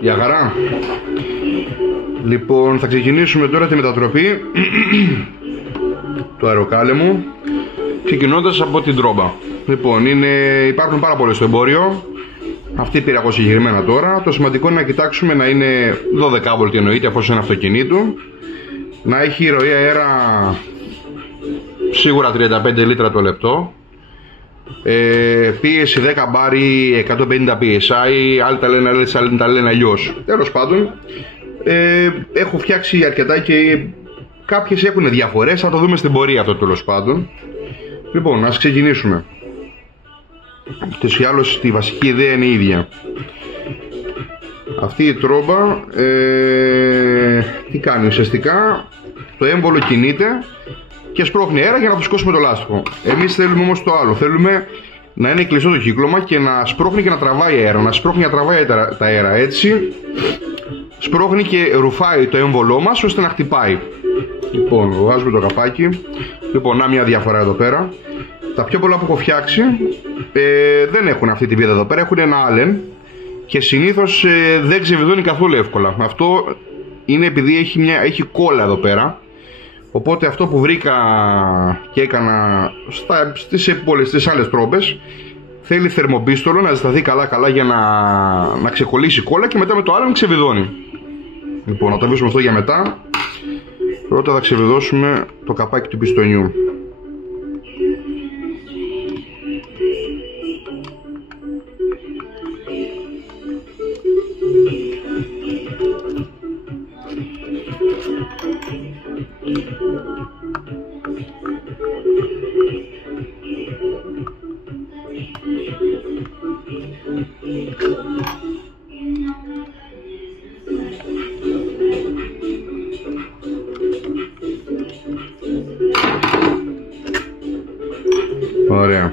Γεια χαρά. Λοιπόν, θα ξεκινήσουμε τώρα τη μετατροπή του αεροκάλεμου, ξεκινώντας από την τρόμπα. Λοιπόν, υπάρχουν πάρα πολλές στο εμπόριο. Αυτή πήρα εγώ συγκεκριμένα τώρα. Το σημαντικό είναι να κοιτάξουμε να είναι 12V εννοείται, αφού είναι αυτοκινήτου. Να έχει ροή αέρα σίγουρα 35 λίτρα το λεπτό. Πίεση 10 bar ή 150 psi, άλλοι τα λένε άλλοι τα λένε αλλιώς. Τέλος πάντων, έχω φτιάξει αρκετά και κάποιες έχουν διαφορές, θα το δούμε στην πορεία αυτό τέλος πάντων. Λοιπόν, ας ξεκινήσουμε. Τις ή άλλως τη βασική ιδέα είναι η ίδια. Αυτή η τρόμπα τι κάνει ουσιαστικά? Το έμβολο κινείται και σπρώχνει αέρα για να φουσκώσουμε το λάστιχο. Εμείς θέλουμε όμως το άλλο. Θέλουμε να είναι κλειστό το κύκλωμα και να σπρώχνει και να τραβάει αέρα. Να σπρώχνει και να τραβάει τα αέρα. Έτσι σπρώχνει και ρουφάει το έμβολό μας ώστε να χτυπάει. Λοιπόν, βγάζουμε το καπάκι. Λοιπόν, να μια διαφορά εδώ πέρα. Τα πιο πολλά που έχω φτιάξει δεν έχουν αυτή τη βίδα εδώ πέρα. Έχουν ένα Allen και συνήθως δεν ξεβιδώνει καθόλου εύκολα. Αυτό είναι επειδή έχει κόλλα εδώ πέρα. Οπότε αυτό που βρήκα και έκανα στις άλλες τρόμπες, θέλει θερμοπίστολο να ζεσταθεί καλά για να ξεκολλήσει κόλλα και μετά με το άλλο ξεβιδώνει. Λοιπόν, να το αφήσουμε αυτό για μετά. Πρώτα θα ξεβιδώσουμε το καπάκι του πιστονιού. Ωραία.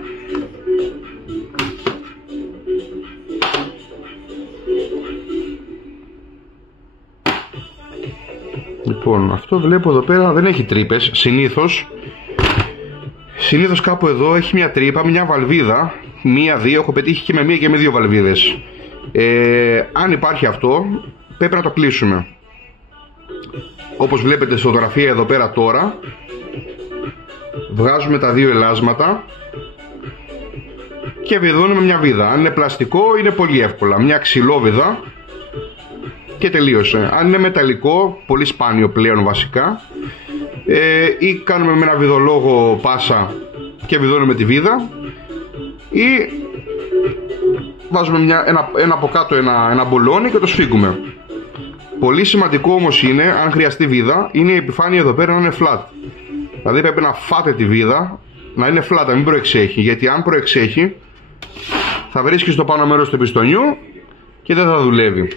Λοιπόν, αυτό βλέπω εδώ πέρα δεν έχει τρύπες. Συνήθως κάπου εδώ έχει μια τρύπα, μια βαλβίδα. Μία-δύο, έχω πετύχει και με μία και με δύο βαλβίδες. Αν υπάρχει αυτό, πρέπει να το κλείσουμε. Όπως βλέπετε στη φωτογραφία εδώ πέρα τώρα, βγάζουμε τα δύο ελάσματα και βιδώνουμε μια βίδα. Αν είναι πλαστικό είναι πολύ εύκολα. Μια ξυλόβιδα και τελείωσε. Αν είναι μεταλλικό, πολύ σπάνιο πλέον βασικά, ή κάνουμε με ένα βιδολόγο πάσα και βιδώνουμε τη βίδα, ή βάζουμε ένα από κάτω ένα μπολόνι και το σφίγγουμε. Πολύ σημαντικό όμως είναι, αν χρειαστεί βίδα, είναι η επιφάνεια εδώ πέρα να είναι flat. Δηλαδή πρέπει να φάτε τη βίδα να είναι flat, να μην προεξέχει, γιατί αν προεξέχει θα βρίσκει στο πάνω μέρος του πιστονιού και δεν θα δουλεύει.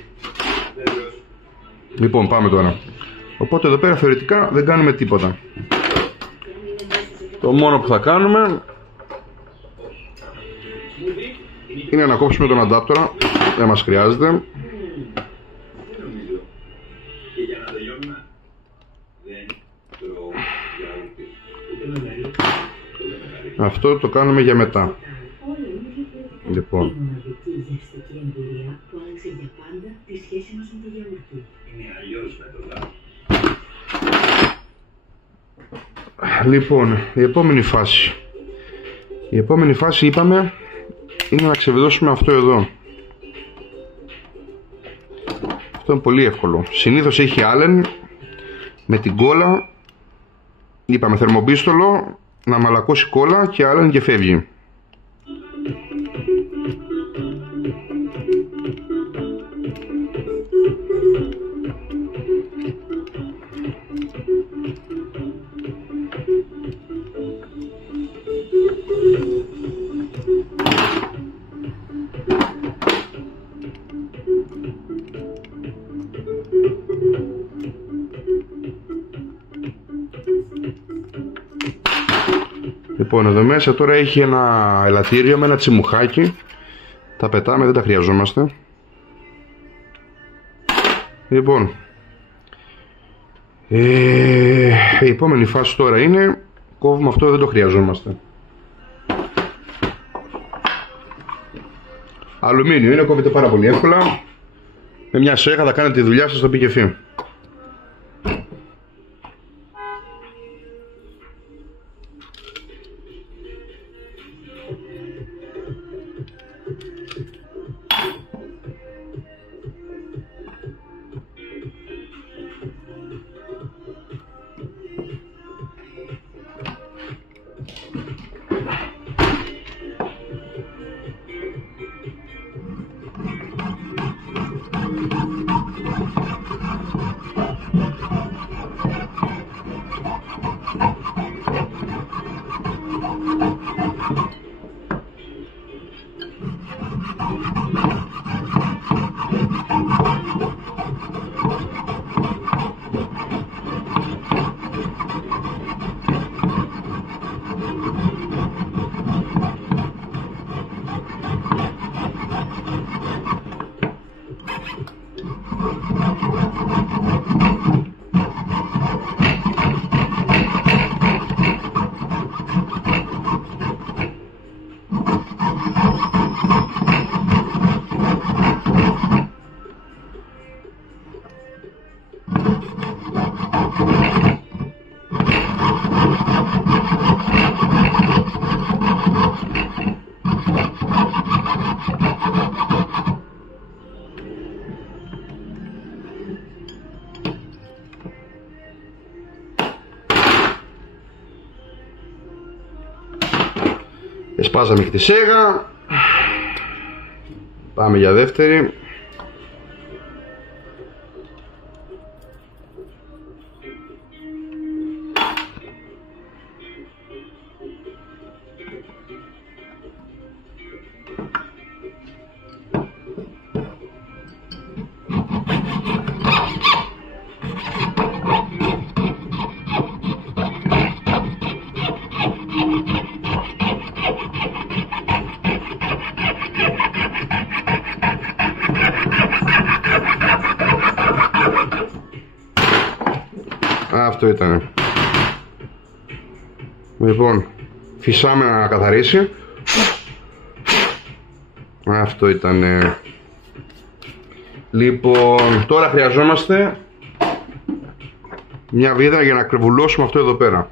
Λοιπόν, πάμε τώρα. Οπότε εδώ πέρα θεωρητικά δεν κάνουμε τίποτα. Το μόνο που θα κάνουμε είναι να κόψουμε τον αντάπτορα. Δεν μας χρειάζεται. Αυτό το κάνουμε για μετά. Λοιπόν, η επόμενη φάση. Η επόμενη φάση είπαμε είναι να ξεβιδώσουμε αυτό εδώ. Αυτό είναι πολύ εύκολο. Συνήθως έχει Allen με την κόλλα. Είπαμε θερμοπίστολο να μαλακώσει κόλλα και Allen και φεύγει. Λοιπόν, εδώ μέσα τώρα έχει ένα ελαττήριο με ένα τσιμουχάκι. Τα πετάμε, δεν τα χρειαζόμαστε. Λοιπόν, η επόμενη φάση τώρα είναι κόβουμε αυτό, δεν το χρειαζόμαστε. Αλουμίνιο είναι, κόβεται πάρα πολύ εύκολα. Με μια σέχα θα κάνετε τη δουλειά σας στο πικεφί. Σπάσαμε και τη σέγα. Πάμε για δεύτερη. Αυτό ήταν. Λοιπόν, φυσάμε να καθαρίσει. Αυτό ήταν. Λοιπόν, τώρα χρειαζόμαστε μια βίδα για να κρεβουλώσουμε αυτό εδώ πέρα.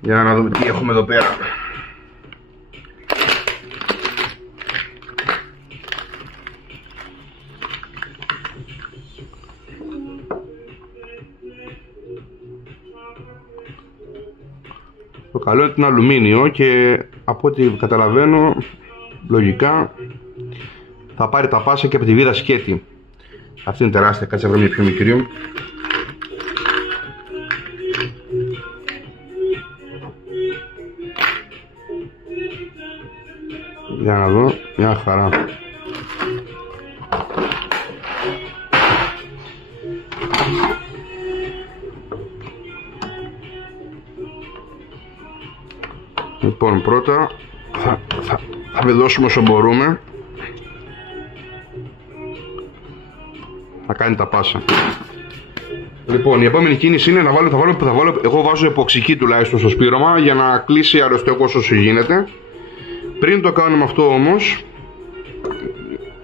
Για να δούμε τι έχουμε εδώ πέρα. Το καλό είναι το αλουμίνιο και από ό,τι καταλαβαίνω λογικά θα πάρει τα πάσα και από τη βίδα σκέτη. Αυτή είναι τεράστια, κάτσε να βρω μια πιο μικρή. Για να δω, μια χαρά. Λοιπόν, πρώτα θα βιδώσουμε όσο μπορούμε. Θα κάνει τα πάσα. Λοιπόν, η επόμενη κίνηση είναι να βάλω, εγώ βάζω εποξική τουλάχιστον στο σπήρωμα για να κλείσει αρρωστιόκος όσο γίνεται. Πριν το κάνουμε αυτό όμως,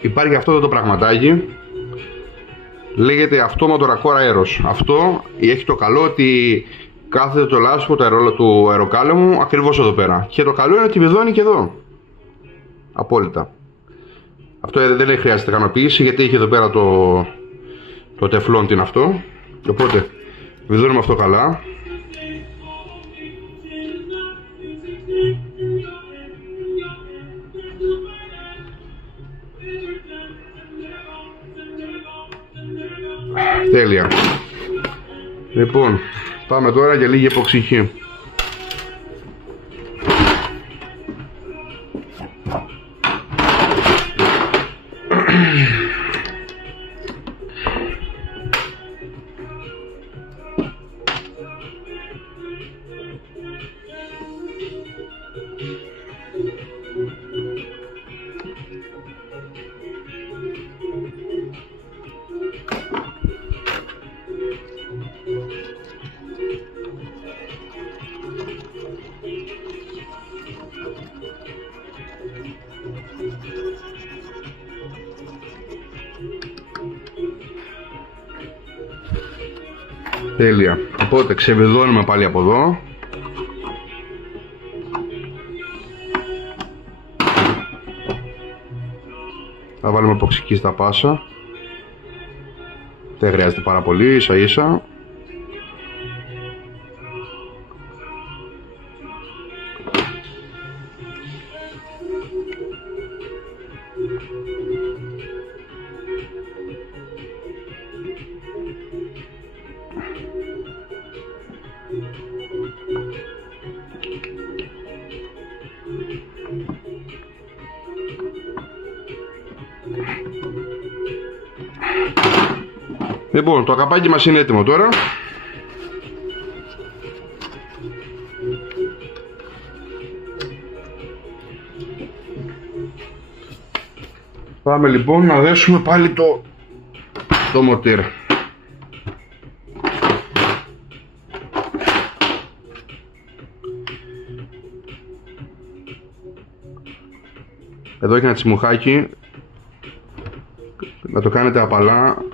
υπάρχει αυτό εδώ το πραγματάκι. Λέγεται αυτόματο ρακόρ αέρος. Αυτό έχει το καλό ότι κάθεται το λάστιχο του αεροκάλεμου ακριβώς εδώ πέρα. Και το καλό είναι ότι βιδώνει και εδώ. Απόλυτα. Αυτό δεν χρειάζεται ικανοποίηση γιατί έχει εδώ πέρα το τεφλόν τι είναι αυτό. Οπότε βιδώνουμε αυτό καλά. Τέλεια. Λοιπόν, πάμε τώρα για λίγη εποξική. Τέλεια. Οπότε ξεβιδώνουμε πάλι από εδώ. Θα βάλουμε αποξική στα πάσα. Δεν χρειάζεται πάρα πολύ, ίσα ίσα. Λοιπόν, το καπάκι μας είναι έτοιμο τώρα. Πάμε λοιπόν να δέσουμε πάλι το μοτήρ. Εδώ έχει ένα τσιμουχάκι. Να το κάνετε απαλά.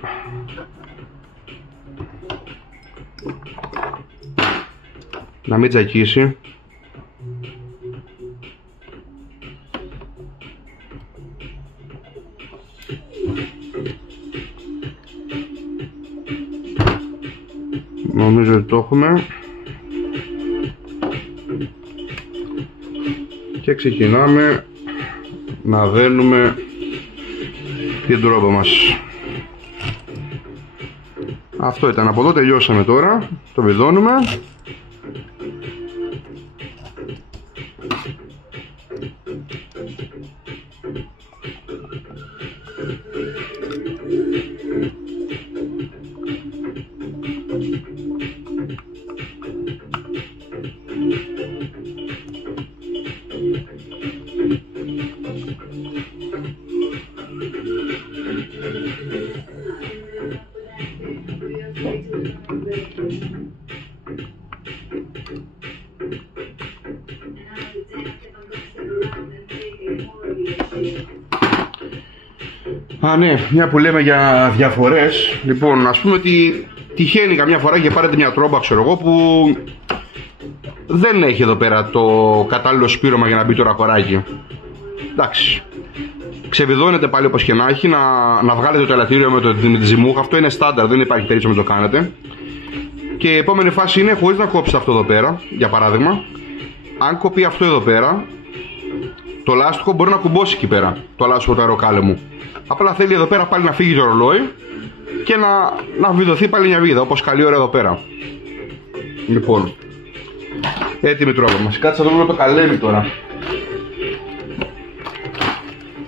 Να μην τζακίσει. Νομίζω ότι το έχουμε. Και ξεκινάμε να δένουμε την τρόμπα μας. Αυτό ήταν. Από εδώ τελειώσαμε τώρα. Το βιδώνουμε. Α, ναι, μια που λέμε για διαφορές. Λοιπόν, ας πούμε ότι τυχαίνει καμιά φορά και πάρετε μια τρόμπα, ξέρω εγώ, που δεν έχει εδώ πέρα το κατάλληλο σπήρωμα για να μπει το ρακοράκι. Εντάξει. Ξεβιδώνετε πάλι όπως και να έχει, να βγάλετε το ελαττήριο με τη ζυμούχα. Αυτό είναι στάνταρ, δεν υπάρχει περίπτωση να το κάνετε. Και η επόμενη φάση είναι χωρίς να κόψετε αυτό εδώ πέρα. Για παράδειγμα, αν κοπεί αυτό εδώ πέρα, το λάστιχο μπορεί να κουμπώσει εκεί πέρα, το λάστιχο του αεροκάλεμου. Απλά θέλει εδώ πέρα πάλι να φύγει το ρολόι και να βιδωθεί πάλι μια βίδα, όπως καλή ώρα εδώ πέρα. Λοιπόν, έτοιμη τρόμπα μας. Κάτσε να δούμε το καλέμι τώρα.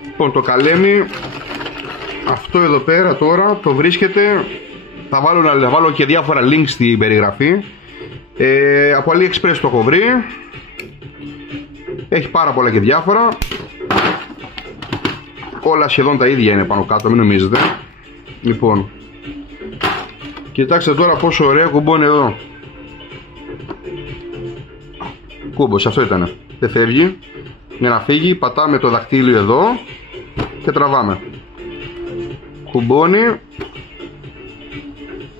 Λοιπόν, το καλέμι, αυτό εδώ πέρα τώρα το βρίσκεται. Θα βάλω και διάφορα links στην περιγραφή. Από AliExpress το έχω βρει. Έχει πάρα πολλά και διάφορα. Όλα σχεδόν τα ίδια είναι πάνω κάτω, μην νομίζετε. Λοιπόν, κοιτάξτε τώρα πόσο ωραία κουμπώνει εδώ. Κούμπος, αυτό ήτανε. Δεν φεύγει. Για να φύγει πατάμε το δακτύλιο εδώ και τραβάμε. Κουμπώνει.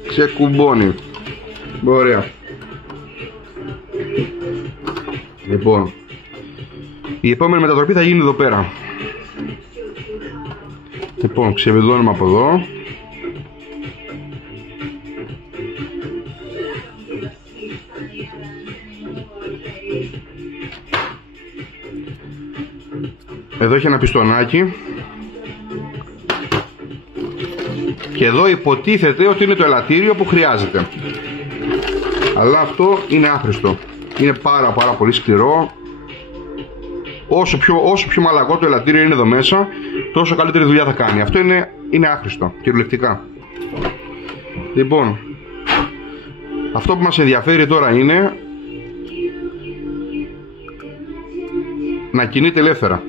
Ξεκουμπώνει. Ωραία. Λοιπόν, η επόμενη μετατροπή θα γίνει εδώ πέρα. Λοιπόν, ξεβιδώνουμε από εδώ. Εδώ έχει ένα πιστονάκι. Και εδώ υποτίθεται ότι είναι το ελαττήριο που χρειάζεται. Αλλά αυτό είναι άχρηστο. Είναι πάρα πολύ σκληρό. Όσο πιο μαλακό το ελαττήριο είναι εδώ μέσα, τόσο καλύτερη δουλειά θα κάνει. Αυτό είναι άχρηστο, κυριολεκτικά. Λοιπόν, αυτό που μας ενδιαφέρει τώρα είναι να κινείται ελεύθερα.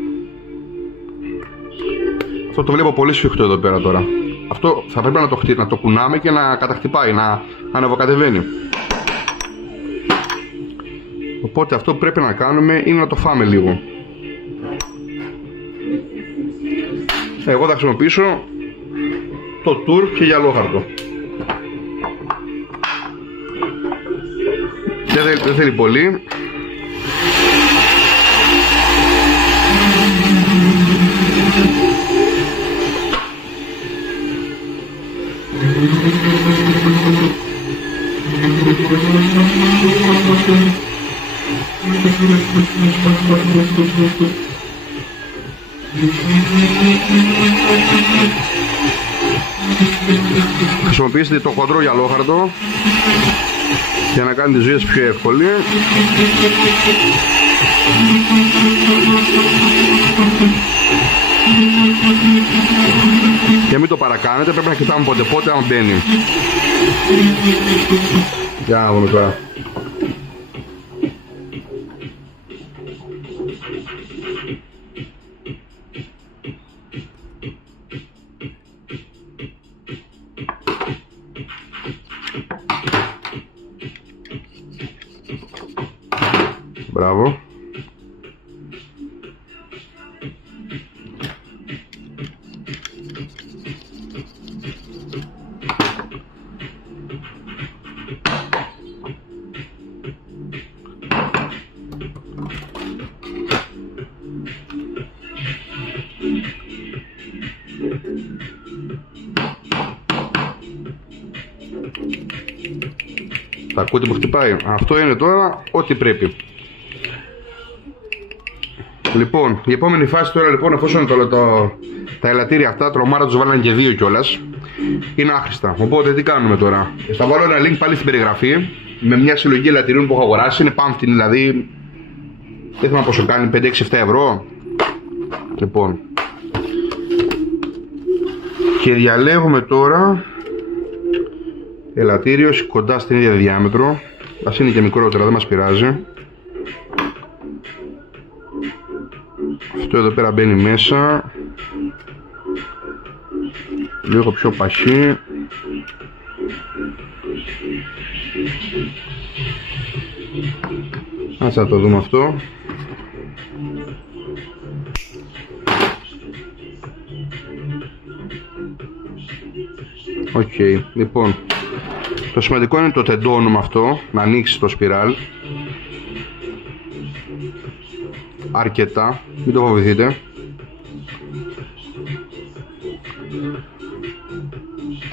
Αυτό το βλέπω πολύ σφιχτό εδώ πέρα τώρα. Αυτό θα πρέπει να το κουνάμε και να καταχτυπάει, να ανεβοκατεβαίνει. Οπότε αυτό που πρέπει να κάνουμε είναι να το φάμε λίγο. Εγώ θα χρησιμοποιήσω το tour και γυαλόχαρτο. Δεν θέλει πολύ. Χρησιμοποιήστε το χοντρό γυαλόχαρτο για να κάνει τη ζωή πιο εύκολη. Και μην το παρακάνετε, πρέπει να κοιτάμε πότε αν μπαίνει. Για να δούμε τώρα. Μπράβο. Θα ακούτε που χτυπάει. Αυτό είναι τώρα ό,τι πρέπει. Λοιπόν, η επόμενη φάση τώρα, λοιπόν, εφόσον τα ελαττήρια αυτά, τρομάρα τους βάλανε και 2 κιόλας, είναι άχρηστα. Οπότε τι κάνουμε τώρα? Θα βάλω ένα link πάλι στην περιγραφή με μια συλλογή ελαττηρίων που έχω αγοράσει. Είναι πάμφτινη, δηλαδή δεν θυμάμαι πόσο κάνει, 5, 6, 7 ευρώ. Λοιπόν, και διαλέγουμε τώρα ελαττήριο κοντά στην ίδια διάμετρο. Ας είναι και μικρότερα, δεν μας πειράζει. Αυτό εδώ πέρα μπαίνει μέσα. Λίγο πιο παχύ. Ας να το δούμε αυτό. Οκ, λοιπόν, το σημαντικό είναι το τεντώνουμε αυτό, να ανοίξει το σπιράλ αρκετά, μην το φοβηθείτε.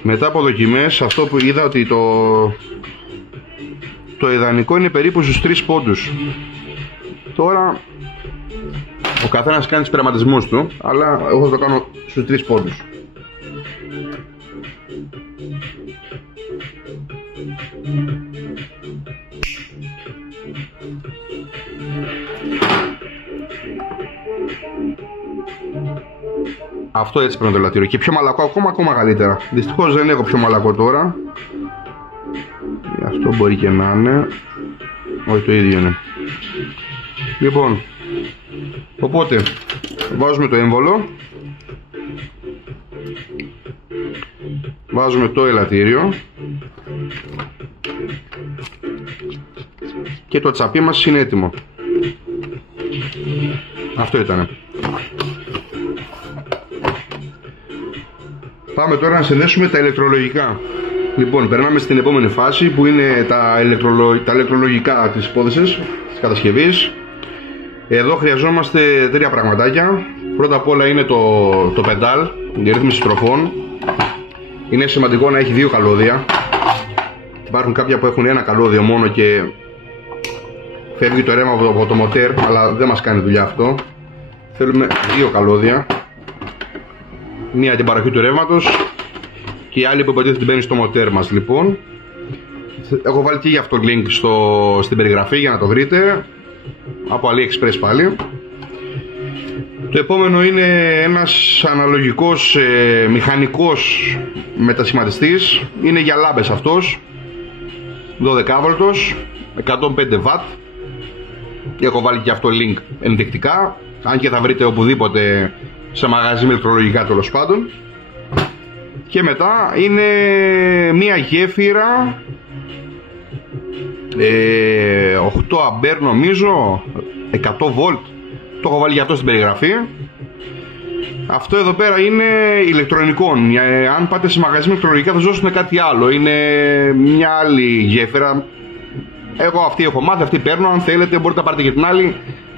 Μετά από δοκιμές, αυτό που είδα ότι το ιδανικό είναι περίπου στους 3 πόντους. Τώρα ο καθένας κάνει τους πειραματισμούς του, αλλά εγώ θα το κάνω στους 3 πόντους. Αυτό έτσι πρέπει να το ελαττήριο. Και πιο μαλακό ακόμα καλύτερα. Δυστυχώς δεν έχω πιο μαλακό τώρα. Αυτό μπορεί και να είναι. Όχι, το ίδιο είναι. Λοιπόν, οπότε βάζουμε το έμβολο, βάζουμε το ελαττήριο και το τσαπί μας είναι έτοιμο. Αυτό ήτανε. Πάμε τώρα να συνδέσουμε τα ηλεκτρολογικά. Λοιπόν, περνάμε στην επόμενη φάση που είναι τα ηλεκτρολογικά της υπόθεσης, της κατασκευής. Εδώ χρειαζόμαστε 3 πραγματάκια. Πρώτα απ' όλα είναι το πεντάλ, η ρύθμιση στροφών. Είναι σημαντικό να έχει 2 καλώδια. Υπάρχουν κάποια που έχουν 1 καλώδιο μόνο και φεύγει το ρεύμα από το μοτέρ, αλλά δεν μας κάνει δουλειά αυτό. Θέλουμε 2 καλώδια. Μία για την παροχή του ρεύματος και η άλλη που υποτίθεται μπαίνει στο μοτέρ μας. Λοιπόν, έχω βάλει και γι' αυτό link στην περιγραφή για να το βρείτε, από AliExpress πάλι. Το επόμενο είναι ένας αναλογικός μηχανικός μετασχηματιστής. Είναι για λάμπες αυτός, 12V, 105W. Έχω βάλει και αυτό link ενδεικτικά, αν και θα βρείτε οπουδήποτε σε μαγαζί με ηλεκτρολογικά, τέλος πάντων. Και μετά είναι μία γέφυρα 8 αμπέρ νομίζω, 100V. Το έχω βάλει για αυτό στην περιγραφή. Αυτό εδώ πέρα είναι ηλεκτρονικών. Αν πάτε σε μαγαζί με ηλεκτρολογικά θα σας δώσουν κάτι άλλο. Είναι μια άλλη γέφυρα, Εγώ αυτή έχω μάθει, αυτή παίρνω. Αν θέλετε μπορείτε να πάρετε και την άλλη,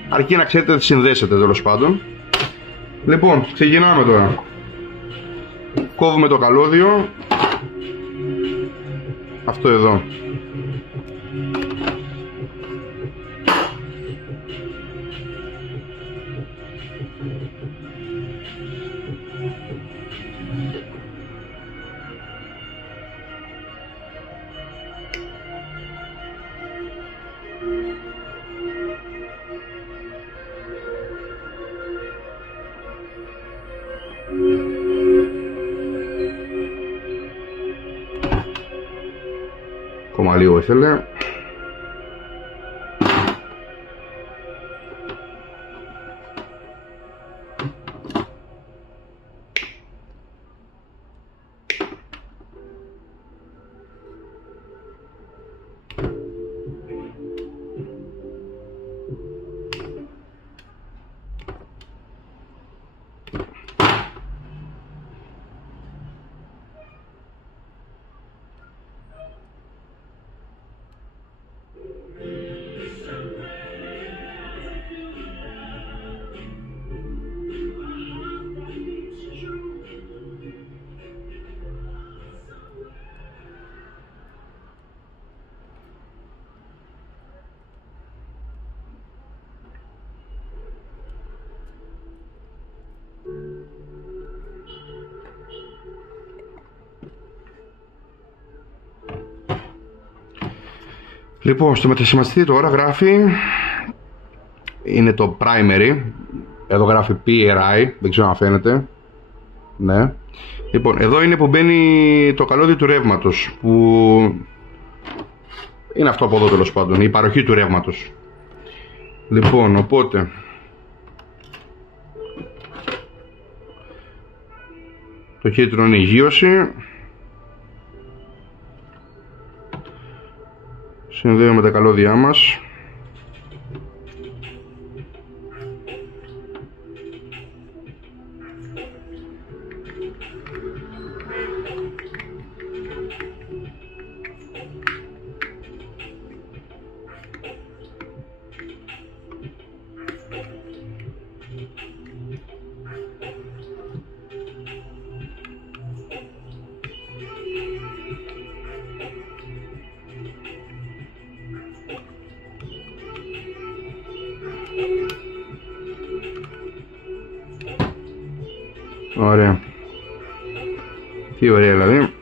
αρκεί να ξέρετε ότι συνδέσετε τέλος πάντων. Λοιπόν, ξεκινάμε τώρα. Κόβουμε το καλώδιο. Αυτό εδώ. Ακόμα λίγο ήθελε. Λοιπόν, στο μετασχηματιστή τώρα γράφει, είναι το primary, εδώ γράφει PRI, δεν ξέρω αν φαίνεται, ναι. Λοιπόν, εδώ είναι που μπαίνει το καλώδιο του ρεύματος, που είναι αυτό από εδώ τέλος πάντων, η παροχή του ρεύματος. Λοιπόν, οπότε το κίτρινο είναι η γείωση. Συνδέουμε τα καλώδια μας. Ωραία. Τι ωραία δηλαδή.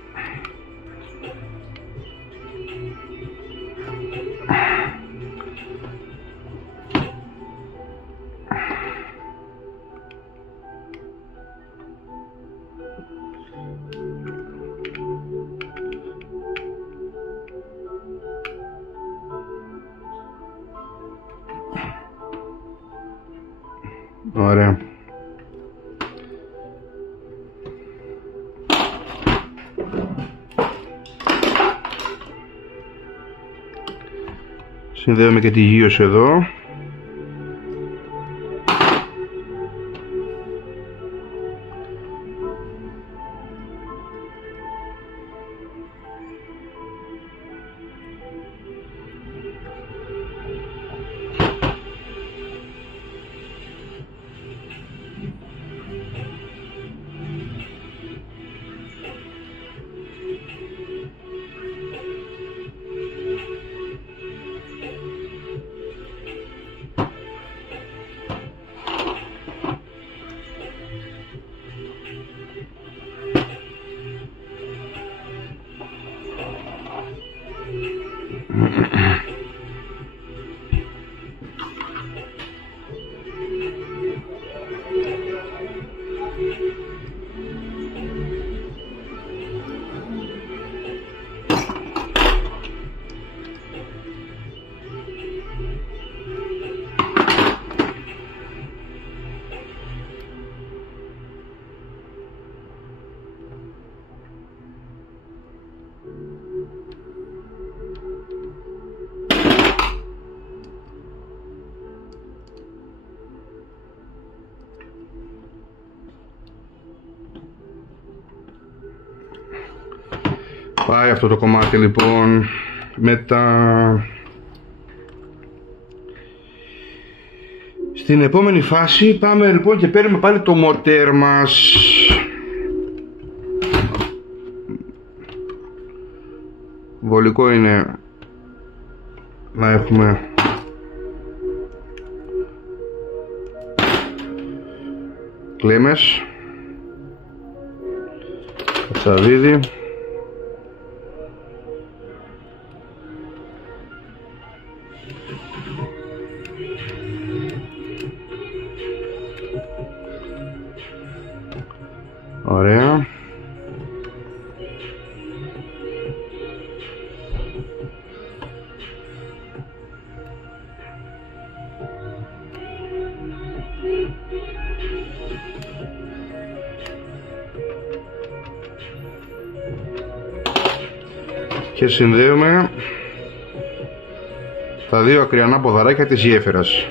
Ωραία. Συνδέουμε και τη γείωση εδώ. Πάει αυτό το κομμάτι λοιπόν μετά. Στην επόμενη φάση πάμε λοιπόν και παίρνουμε πάλι το μορτέρ μας. Βολικό είναι να έχουμε κλέμες, κατσαβίδι, ωραία. Και συνδέουμε τα δύο ακριανά ποδαράκια της γέφυρας.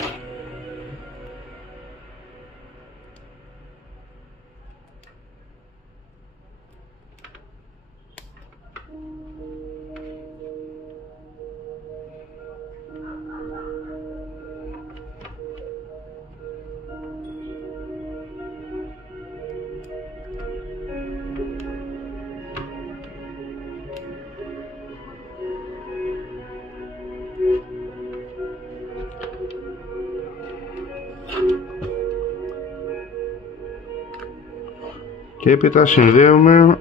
Και έπειτα συνδέουμε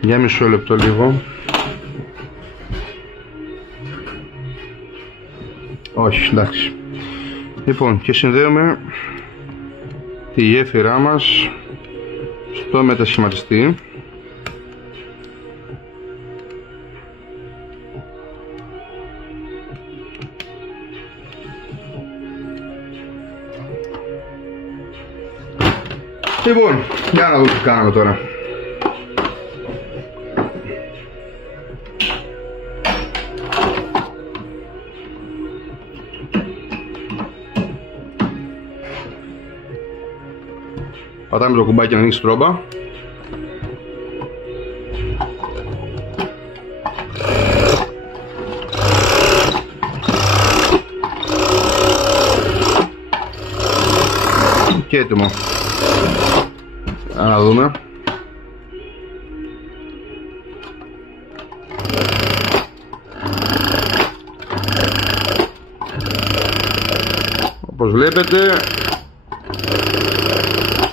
για μισό λεπτό λίγο. Όχι, εντάξει. Λοιπόν, και συνδέουμε τη γέφυρά μας στο μετασχηματιστή. Λοιπόν, για να δούμε τι κάναμε τώρα. Πατάμε το κουμπάκι να ανοίξει τρόμπα. Και έτοιμο. Να δούμε. Όπως βλέπετε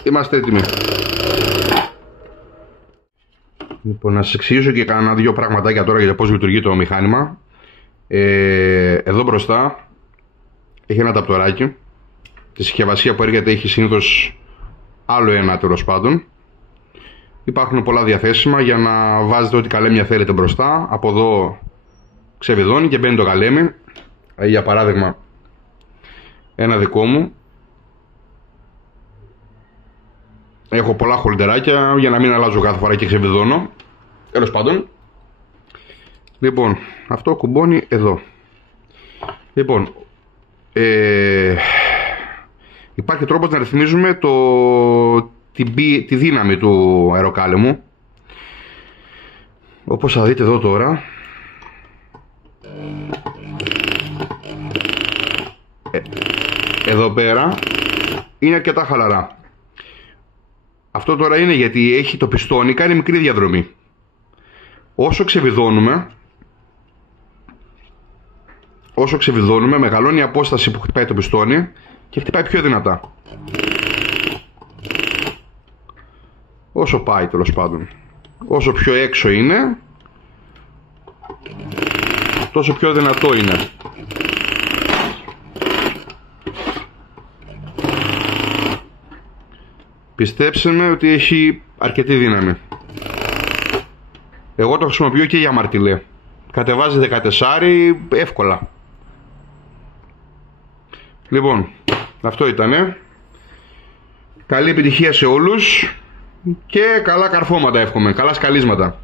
είμαστε έτοιμοι. Λοιπόν, να σας εξηγήσω και κάνα δύο πραγματάκια τώρα για πώς λειτουργεί το μηχάνημα. Εδώ μπροστά έχει ένα ταπτοράκι. Τη συσκευασία που έρχεται έχει συνήθως άλλο ένα, τέλος πάντων. Υπάρχουν πολλά διαθέσιμα για να βάζετε ό,τι καλέμια θέλετε μπροστά. Από εδώ ξεβιδώνει και μπαίνει το καλέμι. Για παράδειγμα, ένα δικό μου. Έχω πολλά χολντεράκια για να μην αλλάζω κάθε φορά και ξεβιδώνω. Τέλος πάντων. Λοιπόν, αυτό κουμπώνει εδώ. Λοιπόν, υπάρχει τρόπος να ρυθμίζουμε τη δύναμη του αεροκάλεμου. Όπως θα δείτε εδώ τώρα. Εδώ πέρα είναι αρκετά χαλαρά. Αυτό τώρα είναι γιατί έχει το πιστόνι, κάνει μικρή διαδρομή. Όσο ξεβιδώνουμε, μεγαλώνει η απόσταση που χτυπάει το πιστόνι και χτυπάει πιο δυνατά. Όσο πάει, τέλος πάντων. Όσο πιο έξω είναι, τόσο πιο δυνατό είναι. Πιστέψτε με ότι έχει αρκετή δύναμη. Εγώ το χρησιμοποιώ και για μαρτιλέ. Κατεβάζει 14 εύκολα. Λοιπόν, αυτό ήτανε. Καλή επιτυχία σε όλους και καλά καρφώματα εύχομαι, καλά σκαλίσματα.